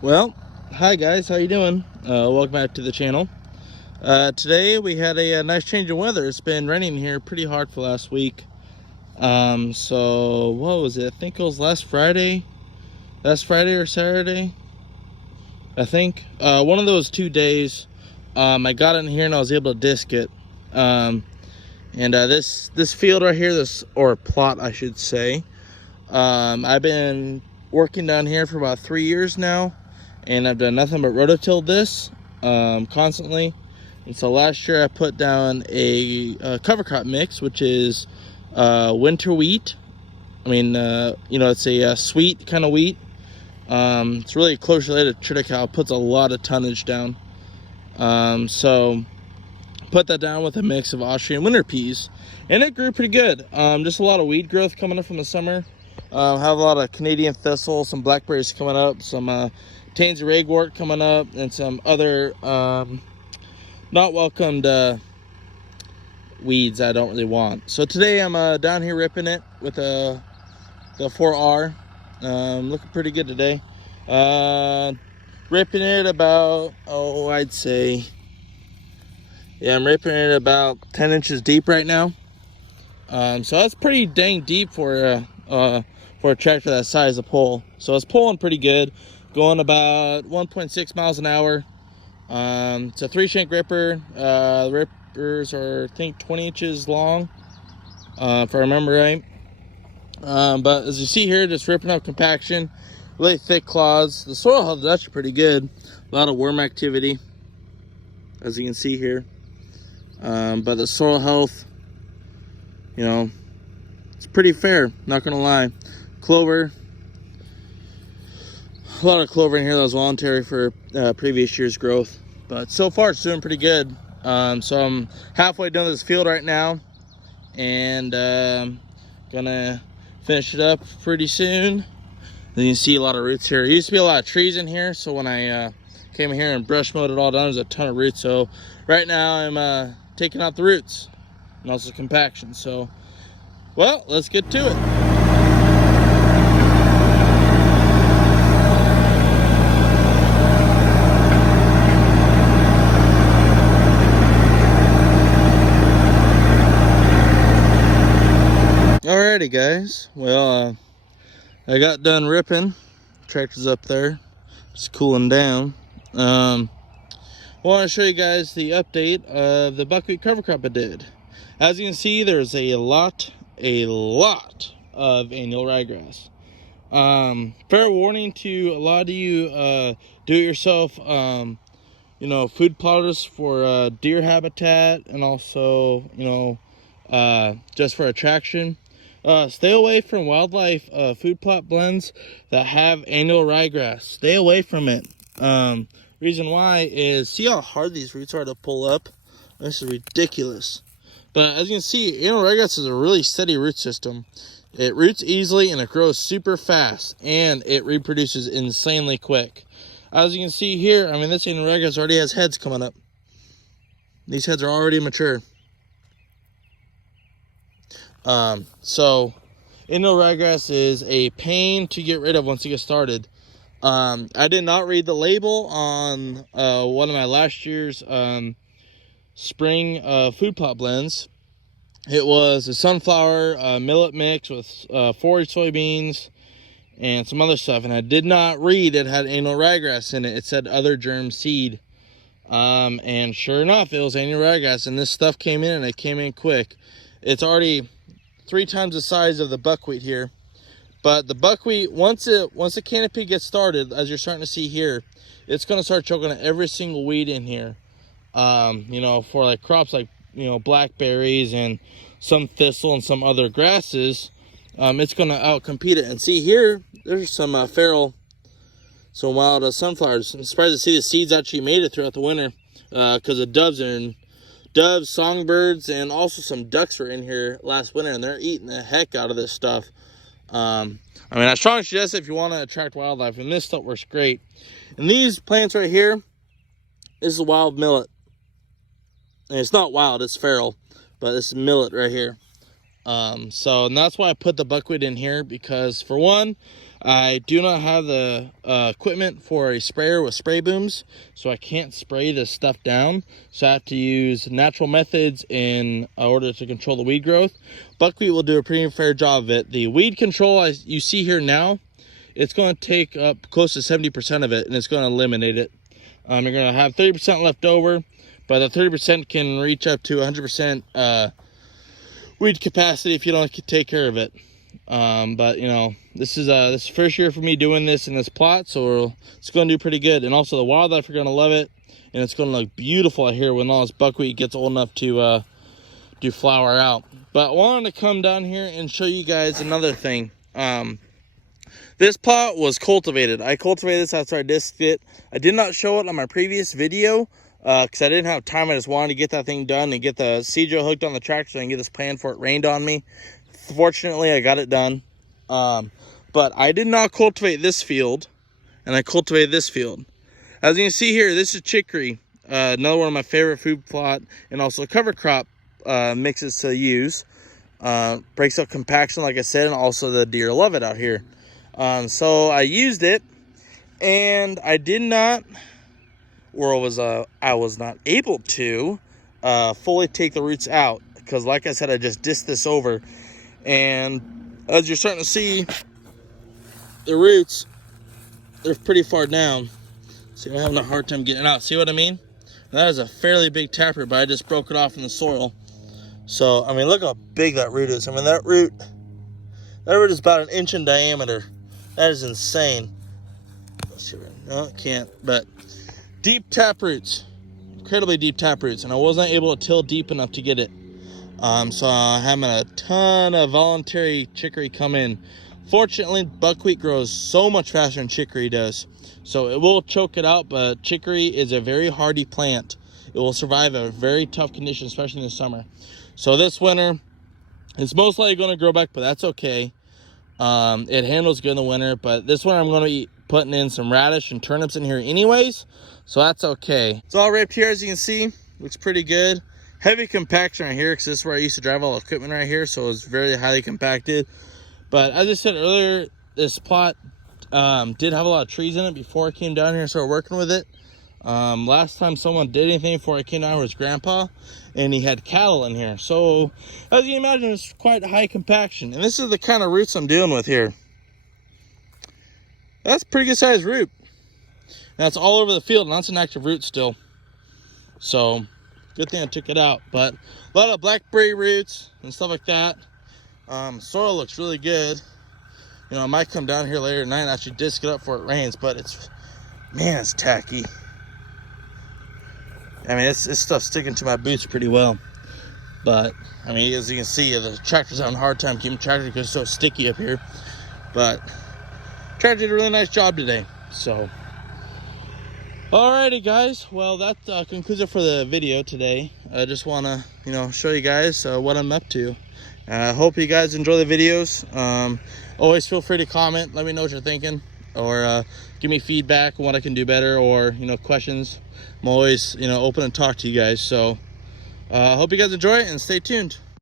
Well, hi guys, how you doing? Welcome back to the channel. Today we had a nice change of weather. It's been raining here pretty hard for last week. So what was it? I think it was last Friday or Saturday. I think one of those 2 days. I got in here and I was able to disc it. This field right here, or plot I should say. I've been working down here for about 3 years now, and I've done nothing but rototill this constantly. And so last year I put down a cover crop mix, which is winter wheat. I mean, it's a sweet kind of wheat. It's really close related to triticale. It puts a lot of tonnage down. So put that down with a mix of Austrian winter peas, and it grew pretty good. Just a lot of weed growth coming up from the summer. Have a lot of Canadian thistle, some blackberries coming up, some tansy ragwort coming up, and some other not welcomed weeds I don't really want. So today I'm down here ripping it with the 4R. Looking pretty good today. Ripping it about, I'd say, yeah, I'm ripping it about 10 inches deep right now. So that's pretty dang deep for a tractor that size of pole. So it's pulling pretty good, going about 1.6 miles an hour. It's a 3-shank ripper. The rippers are, I think, 20 inches long, if I remember right. But as you see here, just ripping up compaction, really thick claws. The soil health is actually pretty good. A lot of worm activity, as you can see here. But the soil health, it's pretty fair, not gonna lie. Clover, a lot of clover in here that was voluntary for previous year's growth, but so far it's doing pretty good. So I'm halfway done this field right now, and gonna finish it up pretty soon. And you can see a lot of roots here. There used to be a lot of trees in here, so when I came in here and brush mowed it all down, there's a ton of roots. So right now I'm taking out the roots and also compaction. So, well, let's get to it. Alrighty guys, well, I got done ripping. Tractor's up there, just cooling down. I want to show you guys the update of the buckwheat cover crop I did. As you can see, there's a lot of annual ryegrass. Fair warning to a lot of you do-it-yourself food plotters for deer habitat, and also just for attraction. Stay away from wildlife food plot blends that have annual ryegrass. Stay away from it. Reason why is, see how hard these roots are to pull up? This is ridiculous. But as you can see, annual ryegrass is a really steady root system. It roots easily and it grows super fast, and it reproduces insanely quick. As you can see here, I mean, this annual ryegrass already has heads coming up. These heads are already mature. So annual ryegrass is a pain to get rid of once you get started. I did not read the label on one of my last year's spring food plot blends. It was a sunflower millet mix with forage soybeans and some other stuff, and I did not read it had annual ryegrass in it. It said other germ seed, and sure enough, it was annual ryegrass, and this stuff came in, and it came in quick. It's already 3 times the size of the buckwheat here. But the buckwheat, once the canopy gets started, as you're starting to see here, it's going to start choking at every single weed in here. For like crops like, blackberries and some thistle and some other grasses, it's going to outcompete it. And see here, there's some feral, some wild sunflowers. I'm surprised to see the seeds actually made it throughout the winter, because of doves, songbirds, and also some ducks were in here last winter, and they're eating the heck out of this stuff. I strongly suggest it if you want to attract wildlife, and this stuff works great. And these plants right here, this is wild millet. And it's not wild, it's feral, but this is millet right here. And that's why I put the buckwheat in here, because for one, I do not have the equipment for a sprayer with spray booms, so I can't spray this stuff down. So I have to use natural methods in order to control the weed growth. Buckwheat will do a pretty fair job of it. The weed control you see here now, it's going to take up close to 70% of it, and it's going to eliminate it. You're going to have 30% left over, but the 30% can reach up to 100% weed capacity if you don't take care of it. But you know, this is the first year for me doing this in this plot, so it's going to do pretty good. And also the wildlife are going to love it, and it's going to look beautiful out here when all this buckwheat gets old enough to do flower out. But I wanted to come down here and show you guys another thing. This plot was cultivated. I cultivated this after I disked it. I did not show it on my previous video because I didn't have time. I just wanted to get that thing done and get the seed drill hooked on the tractor so I can get this plan before it rained on me. Fortunately, I got it done. But I did not cultivate this field, and I cultivated this field. As you can see here, this is chicory, another one of my favorite food plot, and also cover crop mixes to use. Breaks up compaction, like I said, and also the deer love it out here. So I used it, and I did not, or I was not able to fully take the roots out, because like I said, I just disked this over. And as you're starting to see, the roots, they're pretty far down. See, I'm having a hard time getting it out. See what I mean? That is a fairly big taproot, but I just broke it off in the soil. So, I mean, look how big that root is. I mean, that root is about 1 inch in diameter. That is insane. Let's see, no, it can't. But deep taproots, incredibly deep taproots, and I wasn't able to till deep enough to get it. So I'm having a ton of voluntary chicory come in. Fortunately, buckwheat grows so much faster than chicory does, so it will choke it out. But chicory is a very hardy plant. It will survive a very tough condition, especially in the summer. So this winter, it's most likely going to grow back, but that's okay. It handles good in the winter, but this winter I'm going to be putting in some radish and turnips in here anyways, so that's okay. It's all ripped here, as you can see. Looks pretty good. Heavy compaction right here, because this is where I used to drive all the equipment right here, so it's very highly compacted. But as I said earlier, this plot did have a lot of trees in it before I came down here and started working with it. Last time someone did anything before I came down was Grandpa, and he had cattle in here. So as you can imagine, it's quite high compaction. And this is the kind of roots I'm dealing with here. That's a pretty good sized root. That's all over the field, and that's an active root still. So good thing I took it out. But a lot of blackberry roots and stuff like that. Soil looks really good. You know, I might come down here later tonight and actually disc it up before it rains, but it's, man, it's tacky. I mean, this stuff's sticking to my boots pretty well. But, I mean, as you can see, the tractor's having a hard time keeping tractor because it's so sticky up here. But tractor did a really nice job today. So, alrighty, guys. Well, that concludes it for the video today. I just want to, you know, show you guys what I'm up to. I hope you guys enjoy the videos. Always feel free to comment. Let me know what you're thinking, or give me feedback on what I can do better, or, you know, questions. I'm always, you know, open and talk to you guys. So I hope you guys enjoy it, and stay tuned.